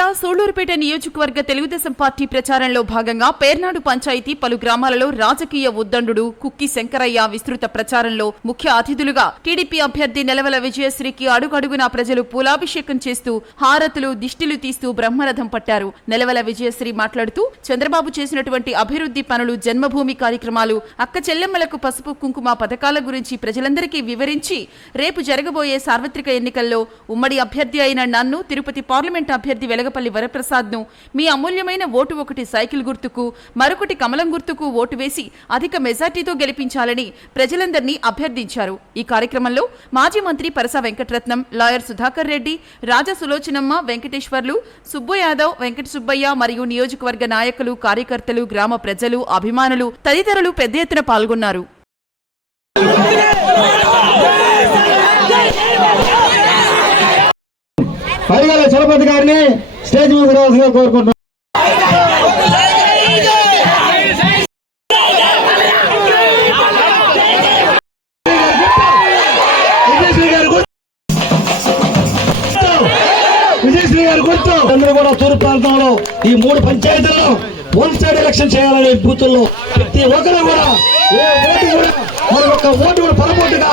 జిల్లా సూళ్ళూరుపేట నియోజకవర్గ తెలుగుదేశం పార్టీ ప్రచారంలో భాగంగా పేర్నాడు పంచాయతీ పలు గ్రామాలలో రాజకీయ ఉద్దండు కుక్కి శంకరయ్య విస్తృత ప్రచారంలో ముఖ్య అతిథులుగా టీడీపీ అభ్యర్థి నెలవల విజయశ్రీకి అడుగడుగునా ప్రజలు పూలాభిషేకం చేస్తూ హారతులు దిష్టిలు తీస్తూ బ్రహ్మరథం పట్టారు. నెలవల విజయశ్రీ మాట్లాడుతూ చంద్రబాబు చేసినటువంటి అభివృద్ధి పనులు జన్మభూమి కార్యక్రమాలు అక్క చెల్లెమ్మలకు పసుపు కుంకుమ పథకాల గురించి ప్రజలందరికీ వివరించి రేపు జరగబోయే సార్వత్రిక ఎన్నికల్లో ఉమ్మడి అభ్యర్థి అయిన నన్ను తిరుపతి పార్లమెంట్ అభ్యర్థి వెలగపల్లి వరప్రసాద్ను మీ అమూల్యమైన ఓటు ఒకటి సైకిల్ గుర్తుకు మరొకటి కమలం గుర్తుకు ఓటు వేసి అధిక మెజార్టీతో గెలిపించాలని ప్రజలందరినీ అభ్యర్థించారు. ఈ కార్యక్రమంలో మాజీ మంత్రి పరస వెంకటరత్నం లాయర్ సుధాకర్ రెడ్డి రాజా సులోచనమ్మ వెంకటేశ్వర్లు సుబ్బు యాదవ్ వెంకట సుబ్బయ్య మరియు నియోజకవర్గ నాయకులు కార్యకర్తలు గ్రామ ప్రజలు అభిమానులు తదితరులు పెద్ద ఎత్తున పాల్గొన్నారు. పైగల గారిని స్టేజ్ మీద రావాల్సిందిగా కోరుకుంటున్నాను విజయశ్రీ గారు గుర్తు. అందరూ కూడా తూర్పు ప్రాంతంలో ఈ మూడు పంచాయతీల్లో వన్ సైడ్ ఎలక్షన్ చేయాలనే బూతుల్లో ప్రతి ఒక్కరు కూడా ఏ ఓటు కూడా మరి ఒక్క ఓటు కూడా పొరపాటుగా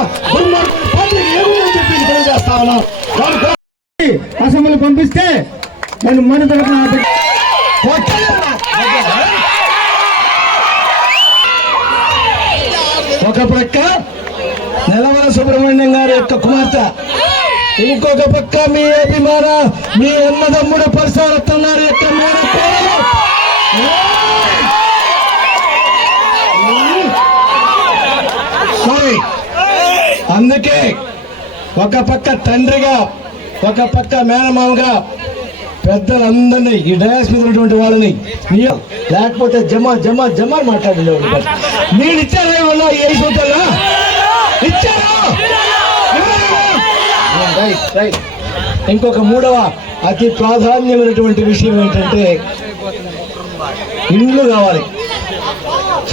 పార్టీకి తెలియజేస్తా ఉన్నాం అసెంబ్లీ పంపిస్తే నేను మన తరఫున ఒక ప్రక్క నెలవర సుబ్రహ్మణ్యం గారి యొక్క కుమార్తె. ఇంకొక పక్క మీ అభిమాన మీ అన్నదమ్ముడు పరిసరత్వం గారి యొక్క సారీ అందుకే ఒక పక్క తండ్రిగా ఒక పక్క మేనమామగా పెద్దలందరినీ ఈ డయాస్ మీద ఉన్నటువంటి వాళ్ళని లేకపోతే జమ జమ జమ అని మాట్లాడేవాడు నేను ఇచ్చారా వాళ్ళ ఈ ఐదు ఇచ్చారా? Right right. ఇంకొక మూడవ అతి ప్రాధాన్యమైనటువంటి విషయం ఏంటంటే ఇండ్లు కావాలి.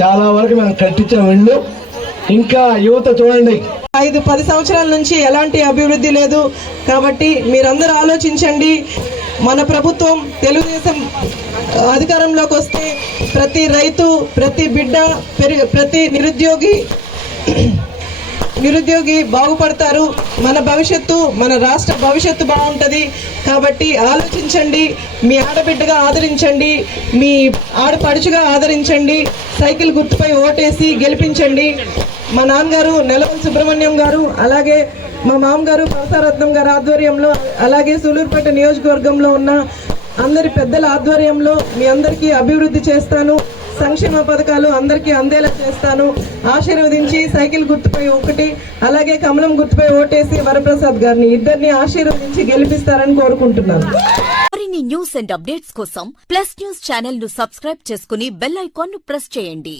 చాలా వరకు మనం కట్టించిన ఇండ్లు ఇంకా యువత చూడండి. ఐదు పది సంవత్సరాల నుంచి ఎలాంటి అభివృద్ధి లేదు. కాబట్టి మీరందరూ ఆలోచించండి. మన ప్రభుత్వం తెలుగుదేశం అధికారంలోకి వస్తే ప్రతి రైతు ప్రతి బిడ్డ ప్రతి నిరుద్యోగి నిరుద్యోగి బాగుపడతారు. మన భవిష్యత్తు మన రాష్ట్ర భవిష్యత్తు బాగుంటుంది. కాబట్టి ఆలోచించండి. మీ ఆడబిడ్డగా ఆదరించండి. మీ ఆడపడుచుగా ఆదరించండి. సైకిల్ గుర్తుపై ఓటేసి గెలిపించండి. మా నాన్నగారు నెలవల్ సుబ్రహ్మణ్యం గారు అలాగే మా మామగారు పరసారత్నం గారి ఆధ్వర్యంలో అలాగే సూలూరుపేట నియోజకవర్గంలో ఉన్న అందరి పెద్దల ఆధ్వర్యంలో మీ అందరికీ అభివృద్ధి చేస్తాను. సంక్షేమ పథకాలు అందరికీ అందేలా చేస్తాను. ఆశీర్వదించి సైకిల్ గుర్తుపై ఒకటి అలాగే కమలం గుర్తుపై ఓటేసి వరప్రసాద్ గారిని ఇద్దరిని ఆశీర్వదించి గెలిపిస్తారని కోరుకుంటున్నాను. మరిన్ని న్యూస్ అండ్ అప్డేట్స్ కోసం ప్లస్ న్యూస్ ఛానల్ను సబ్స్క్రైబ్ చేసుకుని బెల్ ఐకాన్ను ప్రెస్ చేయండి.